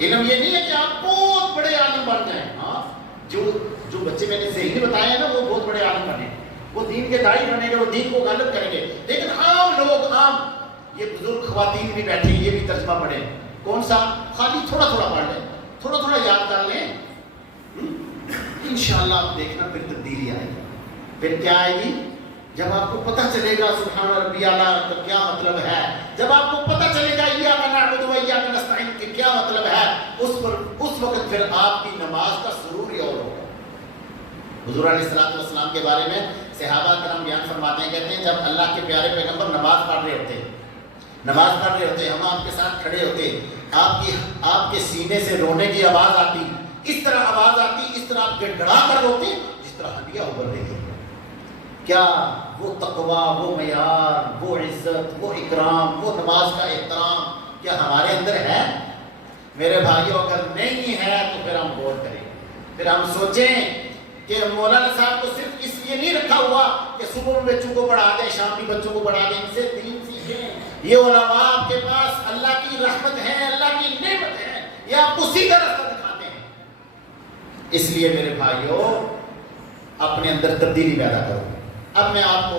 علم یہ نہیں ہے کہ آپ بہت بڑے عالم بن جائیں. ہاں جو بچے میں نے ذہنی بتائے ہیں نا وہ بہت بڑے عالم بنے. وہ دین کے داعی بنیں گے، وہ دین کو غالب کریں گے. لیکن عام لوگ، عام یہ بزرگ خواتین بھی بیٹھے یہ بھی ترجمہ پڑھیں. کون سا؟ خالی تھوڑا تھوڑا پڑھ لیں، تھوڑا تھوڑا یاد کر لیں، انشاءاللہ آپ دیکھنا پھر تبدیلی آئے گی. پھر کیا آئے گی؟ جب آپ کو پتہ چلے گا سبحان ربی اعلیٰ کا کیا مطلب ہے، جب آپ کو پتہ چلے گا ایاک نعبد و ایاک نستعین کے کیا مطلب ہے، اس وقت پھر آپ کی نماز کا سرور ہی اور ہوگا. حضور علیہ السلام کے بارے میں صحابہ کرام بیان فرماتے ہیں، کہتے ہیں جب اللہ کے پیارے پیغمبر نماز پڑھ رہے ہوتے ہم آپ کے ساتھ کھڑے ہوتے، آپ کے سینے سے رونے کی آواز آتی، اس طرح آواز آتی، اس طرح آپ گڑگڑا کر روتے جس طرح ہڈیاں ابل رہی ہیں. کیا وہ تقویٰ، وہ معیار، وہ عزت، وہ اکرام، وہ نماز کا احترام کیا ہمارے اندر ہے؟ میرے بھائیوں اگر نہیں ہے تو پھر ہم غور کریں، پھر ہم سوچیں کہ مولانا صاحب کو صرف اس لیے نہیں رکھا ہوا کہ صبح میں بچوں کو پڑھا دیں، شام میں بچوں کو پڑھا دیں، ان سے دین سیکھیں. یہ علماء آپ کے پاس اللہ کی رحمت ہے، اللہ کی نعمت ہے، یہ آپ کو سیدھا راستہ دکھاتے ہیں. اس لیے میرے بھائیوں اپنے اندر تبدیلی پیدا کرو. اب میں آپ کو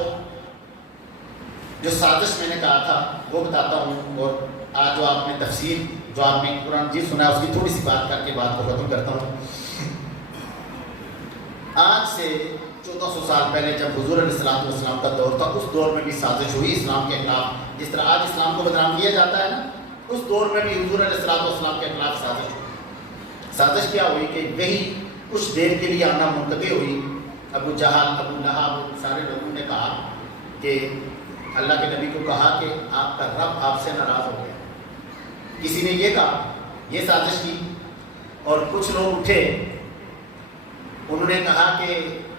جو سازش میں نے کہا تھا وہ بتاتا ہوں، اور آج جو آپ نے تفسیر جو آپ نے قرآن جی سنا ہے اس کی تھوڑی سی بات کر کے بات کو ختم کرتا ہوں. آج سے 1400 سال پہلے جب حضور علیہ السلام کا دور تھا، اس دور میں بھی سازش ہوئی اسلام کے خلاف. جس طرح آج اسلام کو بدنام کیا جاتا ہے نا، اس دور میں بھی حضور علیہ السلام کے خلاف سازش ہوئی. سازش کیا ہوئی کہ وہی کچھ دیر کے لیے آنا منقطع ہوئی. ابو جہل، ابو لہب، سارے لوگوں نے کہا کہ اللہ کے نبی کو کہا کہ آپ کا رب آپ سے ناراض ہو گیا. کسی نے یہ کہا، یہ سازش کی. اور کچھ لوگ اٹھے، انہوں نے کہا کہ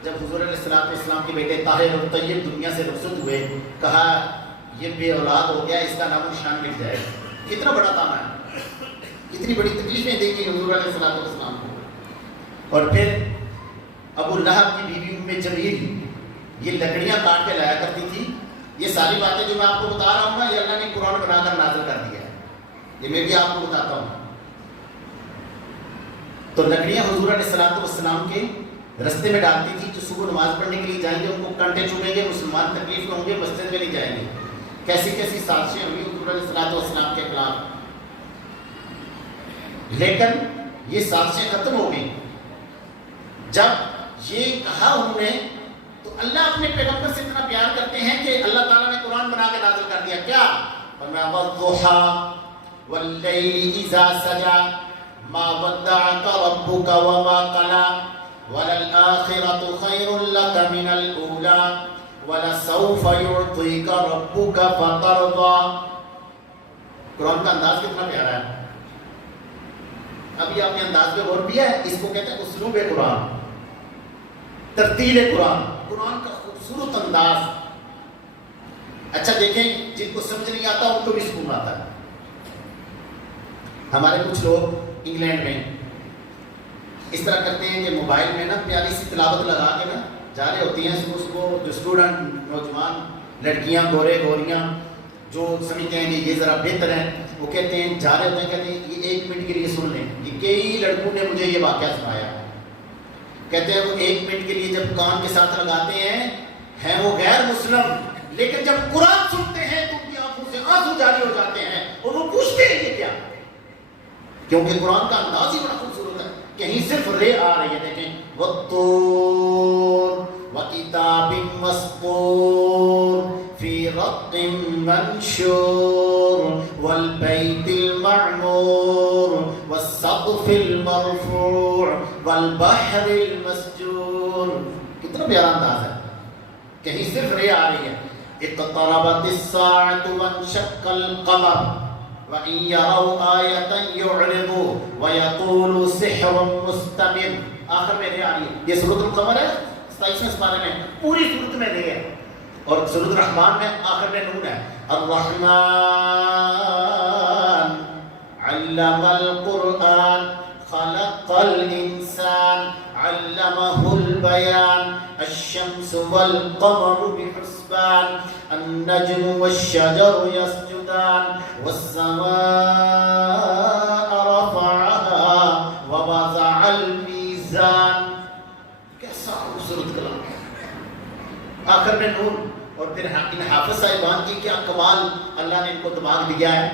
جب حضور علیہ السلام کے بیٹے طاہر اور طیب دنیا سے رخصت ہوئے، کہا یہ بے اولاد ہو گیا، اس کا نام و نشان مٹ جائے. کتنا بڑا تانا ہے، کتنی بڑی تکلیفیں دیں گی حضور علیہ السلام کو. اور پھر ابو لہب کی بیوی ام جمیل یہ لکڑیاں کاٹ کے لایا کرتی تھی. یہ ساری باتیں جو میں آپ کو بتا رہا ہوں نا، یہ اللہ نے قرآن بنا کر نازل کر دیا ہے، یہ میں بھی آپ کو بتاتا ہوں. تو لکڑیاں حضور علیہ السلام کے رستے میں ڈالتی تھی، جو صبح نماز پڑھنے کے لیے جائیں گے ان کو کانٹے چوبیں گے، مسلمان تکلیف میں ہوں گے، مسجد میں نہیں جائیں گے. کیسی کیسی سازشیں ہوئی حضور علیہ السلام کے خلاف. لیکن یہ سازشیں ختم ہو گئی جب یہ کہا انہوں نے. تو اللہ اپنے پیغمبر سے اتنا پیار کرتے ہیں کہ اللہ تعالیٰ نے قرآن بنا کے نازل کر دیا. کیا؟ وَالضُّحَىٰ وَاللَّيْلِ إِذَا سَجَىٰ مَا وَدَّعَكَ رَبُّكَ وَمَا قَلَىٰ وَلَلْآخِرَةُ خَيْرٌ لَكَ مِنَ الْأُولَىٰ وَلَسَوْفَ يُعْطِيكَ رَبُّكَ فَتَرْضَىٰ. قرآن کا انداز کتنا پیارا ہے. ابھی آپ نے انداز پہ غور کیا ہے؟ اس کو کہتے ہیں اسلوب قرآن، ترتیل قرآن، قرآن کا خوبصورت انداز. اچھا دیکھیں، جن کو سمجھ نہیں آتا ان کو بھی سکون آتا ہے. ہمارے کچھ لوگ انگلینڈ میں اس طرح کرتے ہیں کہ موبائل میں نا پیاری سی تلاوت لگا کے نا جا رہے ہوتی ہیں صبح جو اسٹوڈنٹ، نوجوان لڑکیاں، گورے گوریاں جو سمجھتے ہیں کہ یہ ذرا بہتر ہے، وہ کہتے ہیں جا رہے ہوتے ہیں، کہتے ہیں یہ 1 منٹ کے لیے سن لیں. یہ کئی لڑکوں نے مجھے یہ واقعہ سنایا. کہتے ہیں وہ 1 منٹ کے لیے جب کان کے ساتھ لگاتے ہیں وہ غیر مسلم، لیکن جب قرآن سنتے ہیں تو ان کی آنکھوں سے آنسو جاری ہو جاتے ہیں اور وہ پوچھتے ہیں یہ کیا، کیونکہ قرآن کا انداز ہی بڑا خوبصورت ہے. کہیں صرف رے آ رہی ہے. دیکھیں، وَالطُّورِ وَكِتَابٍ مَّسْطُورٍ فِي رَقٍّ مَّنشُورٍ وَالْبَيْتِ الْمَعْمُورِ وَالسَّقْفِ الْمَرْفُوعِ وَالْبَحْرِ الْمَسْجُورِ. کتنا پیارا انداز ہے. کہیں صرف رے آ رہی ہے. اقتربت الساعة وانشق القمر وَإِن يَرَوْا آيَةً يُعْرِضُوا وَيَقُولُوا سِحْرٌ مُسْتَمِرٌ. آخر میں رے آ رہی ہے. یہ سورۃ القمر ہے 27ویں سپارے میں، پوری سورت میں رے ہے. اور سورۃ الرحمن میں آخر میں نون ہے. الرحمن علم القرآن خلق الانسان علمه البيان الشمس والقمر بحسبان النجم والشجر يسجدان والسماء رفعها ووضع الميزان. کیسا خوبصورت کلام ہے. آخر میں نون. اور پھر ان حافظ صاحبان کی کیا کمال اللہ نے ان کو دماغ دیا ہے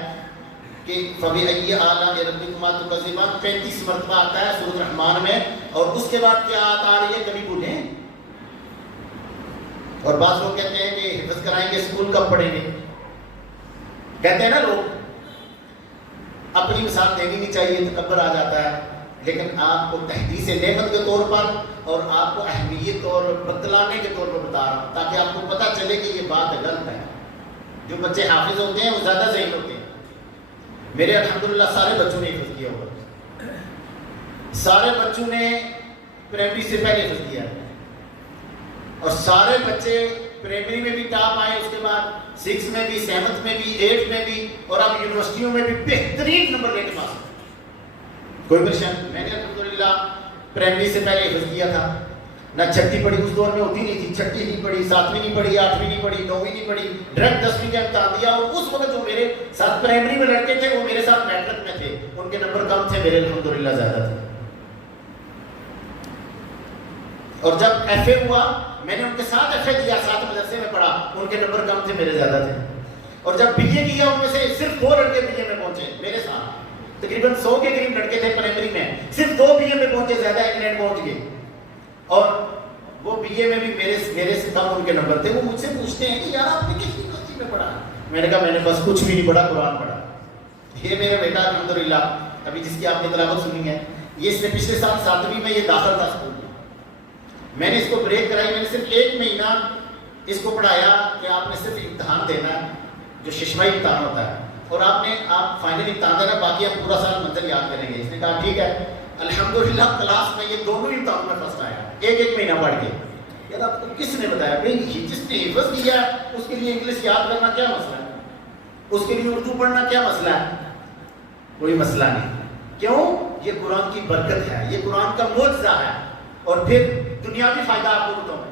کہ فَبِأَيِّ آلَاءِ رَبِّكُمَا تُكَذِّبَانِ 35 مرتبہ آتا ہے سورۃ الرحمن میں. اور اس کے بعد کیا آ رہی ہے کبھی بھولیں. اور بعض لوگ کہتے ہیں کہ حفظ کرائیں گے اسکول کب پڑھیں گے. کہتے ہیں نا لوگ اپنی مثال دینی نہیں چاہیے تکبر آ جاتا ہے. لیکن آپ کو تحدیث نعمت کے طور پر اور آپ کو اہمیت اور بتلانے کے طور پر بتا رہا ہوں تاکہ آپ کو پتہ چلے کہ یہ بات غلط ہے. جو بچے حافظ ہوتے ہیں وہ زیادہ ذہین ہوتے ہیں. میرے الحمدللہ سارے بچوں نے حفظ کیا ہوگا. سارے بچوں نے پرائمری سے پہلے حفظ کیا اور سارے بچے پرائمری میں بھی ٹاپ آئے, اس کے بعد 6 میں بھی 7 میں بھی 8 میں بھی اور اب یونیورسٹیوں میں بھی بہترین نمبر لے کے پاس. کوئی پریشانی. میں نے الحمدللہ پرائمری سے پہلے حفظ کیا تھا. نہ چھٹی پڑھی اس دور میں ہوتی نہیں تھی. چھٹی نہیں پڑھی, 7ویں نہیں پڑھی, 8ویں نہیں پڑھی, 9ویں نہیں پڑھی, ڈائریکٹ 10ویں کا امتحان دیا. اور اس وقت جو میرے ساتھ پرائمری میں لڑکے تھے وہ میرے ساتھ میٹرک میں تھے, ان کے نمبر کم تھے, میرے الحمدللہ زیادہ تھے. اور جب ایف اے ہوا میں نے ان کے ساتھ ایف اے دیا, ساتھ مدرسے میں پڑھا, ان کے نمبر کم تھے, میرے زیادہ تھے. اور جب بی اے کیا ان میں سے صرف 2 لڑکے بی اے میں پہنچے میرے ساتھ. تقریباً 100 کے قریب لڑکے تھے پرائمری میں, صرف 2 بی اے میں پہنچے, زیادہ انگلینڈ پہنچ گئے. اور وہ بی اے میں بھی میرے سے کم ان کے نمبر تھے. وہ مجھ سے پوچھتے ہیں کہ یار آپ نے کس یونیورسٹی میں پڑھا. میں نے کہا میں نے بس کچھ بھی نہیں پڑھا, قرآن پڑھا. یہ میرا بیٹا الحمدللہ ابھی جس کی آپ نے تلاوت سنی ہے, یہ اس نے پچھلے سال 7ویں میں یہ داخل تھا اسکول میں. میں نے اس کو بریک کرائی. میں نے صرف 1 مہینہ اس کو پڑھایا کہ آپ نے صرف امتحان دینا ہے جو ششمائی امتحان ہوتا ہے, اور آپ فائنل امتحان دینا, باقی آپ پورا سال منزل یاد کریں گے. اس نے کہا ٹھیک ہے. الحمدللہ کلاس میں یہ دونوں امتحان میں فرسٹ آیا, 1 مہینہ پڑھ کے. یار آپ کو کس نے بتایا بھائی جس نے حفظ کیا اس کے لیے انگلش یاد کرنا کیا مسئلہ ہے, اس کے لیے اردو پڑھنا کیا مسئلہ ہے. کوئی مسئلہ نہیں. کیوں؟ یہ قرآن کی برکت ہے, یہ قرآن کا معجزہ ہے. اور پھر دنیاوی فائدہ آپ کو بتاؤں.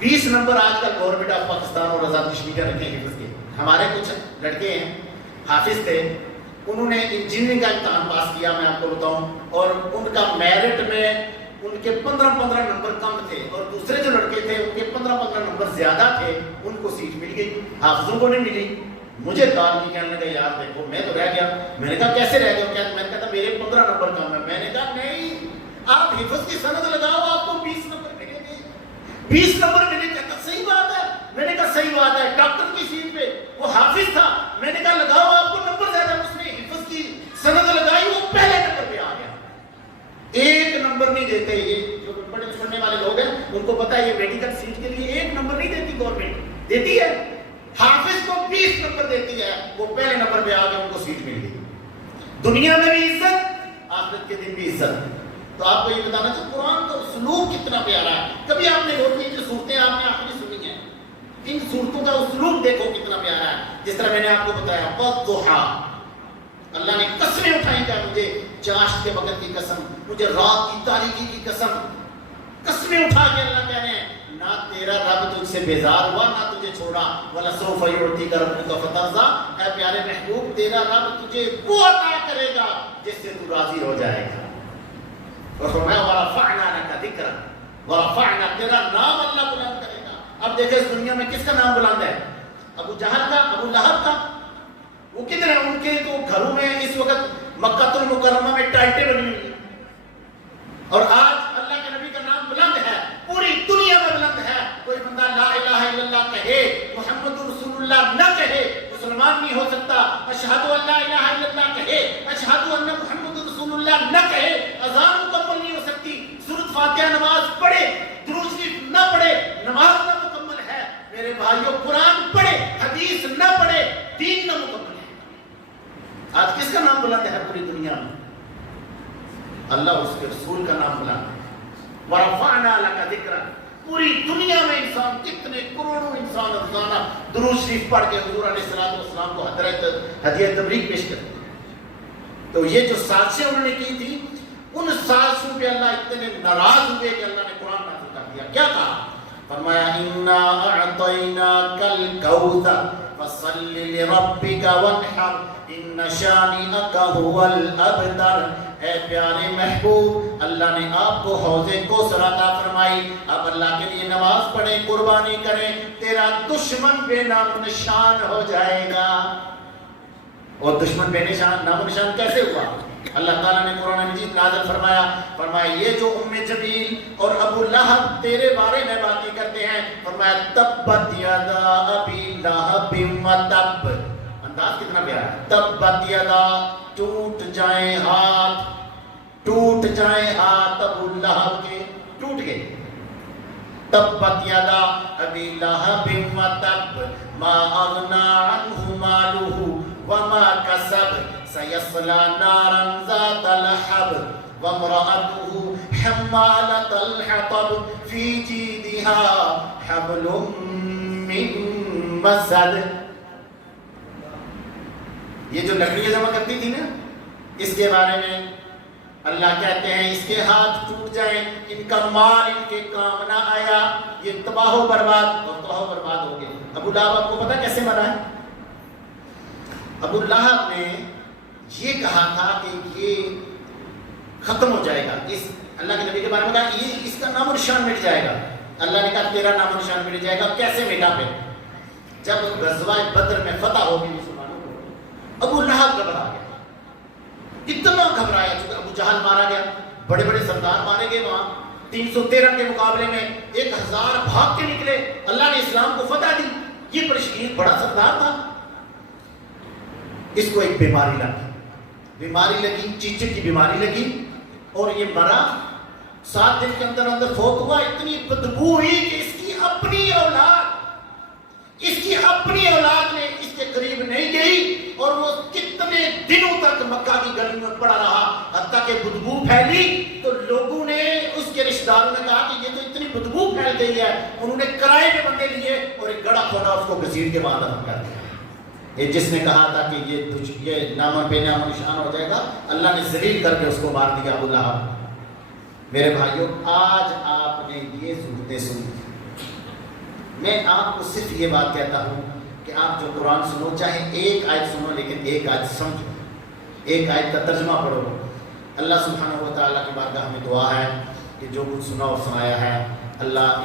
20 نمبر آج کل گورنمنٹ آف پاکستان اور آزاد کشمیر رکھے ہیں حفظ کے. ہمارے کچھ لڑکے ہیں حافظ تھے, انہوں نے انجینئرنگ کا امتحان پاس کیا, میں آپ کو بتاؤں, اور ان کا میرٹ میں ان کے 15 نمبر کم تھے, اور دوسرے جو لڑکے تھے ان کے 15 نمبر زیادہ تھے, ان کو سیٹ مل گئی, حافظوں کو نہیں ملی. مجھے کال کی, کہنے لگا یار دیکھو میں تو رہ گیا. میں نے کہا کیسے رہ گیا؟ میں نے کہا تھا میرے 15 نمبر کم ہے. میں نے کہا نہیں, آپ حفظ کی سند لگاؤ, آپ کو 20 نمبر ملیں گے. 20 نمبر ملے. کہتا صحیح بات ہے. میں نے کہا صحیح بات ہے. ڈاکٹر کی سیٹ پہ وہ حافظ تھا. میں نے کہا لگاؤ, آپ کو نمبر زیادہ. اس نے حفظ کی سند لگائی, وہ پہلے نمبر پہ آ گیا. 1 نمبر نہیں دیتے. یہ جو پڑھنے والے لوگ ہیں ان کو پتا ہے یہ میڈیکل سیٹ کے لیے 1 نمبر نہیں دیتی گورنمنٹ, دیتی ہے حافظ کو 20 نمبر دیتی ہے. وہ پہلے نمبر پہ آ گیا, ان کو سیٹ مل گئی. دنیا میں بھی عزت, آخرت کے دن بھی عزت. تو آپ کو یہ بتانا چاہیے قرآن کا اسلوب کتنا پیارا ہے. کبھی آپ نے غور کی جو صورتیں آپ نے آخری سنی ہیں, ان صورتوں کا اسلوب دیکھو کتنا پیارا ہے. جس طرح میں نے آپ کو بتایا والضحیٰ, اللہ نے قسمیں اٹھائی کہ مجھے چاشت کے وقت کی قسم, مجھے رات کی تاریکی کی قسم. قسمیں اٹھا کے اللہ کہہ رہے ہیں نہ تیرا رب تجھ سے بیزار ہوا, نہ تجھے چھوڑا. وَلَسَوْفَ يُعْطِيكَ رَبُّكَ فَتَرْضَىٰ, اے پیارے محبوب تیرا رب تجھے وہ عطا کرے گا جس سے تو راضی ہو جائے گا. اور فرمایا وَرَفَعْنَا لَكَ ذِكْرًا, وَرَفَعْنَا, تیرا نام اللہ بلند کرے گا. اب دیکھیں اس دنیا میں کس کا نام بلند ہے؟ ابو جہل کا, ابو لہب کا. وہ کدھر ہیں؟ ان کے تو گھروں میں اس وقت مکہ المکرمہ میں ٹائٹیں بنی ہوئی ہیں. اور آج اللہ کے نبی کا نام بلند ہے, پوری دنیا میں بلند ہے. کوئی بندہ لا الہ الا اللہ کہے, محمد رسول اللہ نہ کہے, مسلمان نہیں ہو سکتا. اشہد ان لا الہ الا اللہ کہے, اشہد ان محمد رسول اللہ نہ کہے, اذان مکمل نہیں ہو سکتی. سورۃ فاتحہ نماز پڑھے, درود شریف نہ پڑھے, نماز نہ مکمل ہے. میرے بھائیوں قرآن پڑھے, حدیث نہ پڑھے, دین نہ مکمل ہے. آج کس کا نام بلند ہے پوری دنیا میں؟ اللہ اور اس کے رسول کا نام بلند ہے. وَرَفَعْنَا لَكَ ذِكْرًا, پوری دنیا میں انسان, کتنے کروڑوں انسان روزانہ درود شریف پڑھ کے حضور علیہ الصلوۃ والسلام کو ہدیہ تبریک پیش کرتے ہیں. تو یہ جو سازشیں انہوں نے کی تھی, ان سازشوں پہ اللہ اتنے ناراض ہوئے کہ اللہ نے قرآن نازل کر دیا. کیا کہا؟ فرمایا اِنَّا أَعْطَيْنَاكَ الْكَوْثَرَ فَصَلِّ لِرَبِّكَ وَانْحَرْ إِنَّ شَانِئَكَ هُوَ الْأَبْتَرُ. اے پیارے محبوب، اللہ نے آپ کو حوض کوثر عطا فرمائی، اب اللہ کے لیے نماز پڑھیں، قربانی کریں، تیرا دشمن بے نام و نشان ہو جائے گا۔ اور دشمن بے نام و نشان کیسے ہوا؟ اللہ تعالیٰ نے قرآن مجید نازل فرمایا یہ جو ام جمیل اور ابو لہب تیرے بارے میں باتیں کرتے ہیں، فرمایا تبت یدا ابی لہب و تب، انداز کتنا پیارا ہے، تبت یدا، ٹوٹ جائیں ہاتھ ابو لہب کے، ٹوٹ گئے، تبت یدا ابی لہب و تب ما اغنا عنہ مالہ وما کسب سیصلی نارا ذات لہب وامرأته حمالۃ الحطب فی جیدها حبل من مسد۔ یہ جو لکڑیاں جمع کرتی تھی نا، اس کے بارے میں اللہ کہتے ہیں اس کے ہاتھ ٹوٹ جائیں، ان کا مال ان کے کام نہ آیا، یہ تباہ و برباد ہو گئے۔ ابو لہب آپ کو پتا کیسے مرا ہے؟ ابو لہب نے یہ کہا تھا کہ یہ ختم ہو جائے گا، اس اللہ کے نبی کے بارے میں کہا یہ اس کا نام و نشان مٹ جائے گا۔ اللہ نے کہا تیرا نام و نشان مٹ جائے گا، کیسے مٹا؟ پھر جب غزوہ بدر میں فتح ہوگی مسلمانوں کو، ابو لہب گھبرا گیا، اتنا گھبرایا چونکہ ابو جہل مارا گیا، بڑے بڑے سردار مارے گئے، وہاں 313 کے مقابلے میں 1000 بھاگ کے نکلے، اللہ نے اسلام کو فتح دی، یہ بڑی شدید بڑا سردار تھا۔ اس کو ایک بیماری لگی، چیچک کی بیماری لگی، اور یہ مرا، 7 دن کے اندر فوت ہوا۔ اتنی بدبو ہوئی کہ اس کی اپنی اولاد نے اس کے قریب نہیں گئی، اور وہ کتنے دنوں تک مکہ کی گلی میں پڑا رہا، حتیٰ کہ بدبو پھیلی تو لوگوں نے، اس کے رشتہ داروں نے کہا کہ یہ تو اتنی بدبو پھیل گئی ہے، انہوں نے کرائے پہ بندے لیے اور ایک گڑھا کھودا، اس کو گھسیٹ کے وہاں دفن کر دیا۔ یہ جس نے کہا تھا کہ یہ نام بے نام نشان ہو جائے گا، اللہ نے ذلیل کر کے اس کو مار دیا ابو لہب۔ میرے بھائیوں، آج آپ نے یہ صورتیں سنی، میں آپ کو صرف یہ بات کہتا ہوں کہ آپ جو قرآن سنو، چاہے ایک آیت سنو لیکن ایک آیت سمجھو، ایک آیت کا ترجمہ پڑھو۔ اللہ سبحانہ و تعالیٰ کی بارگاہ میں دعا ہے کہ جو کچھ سنا اور سنایا ہے، اللہ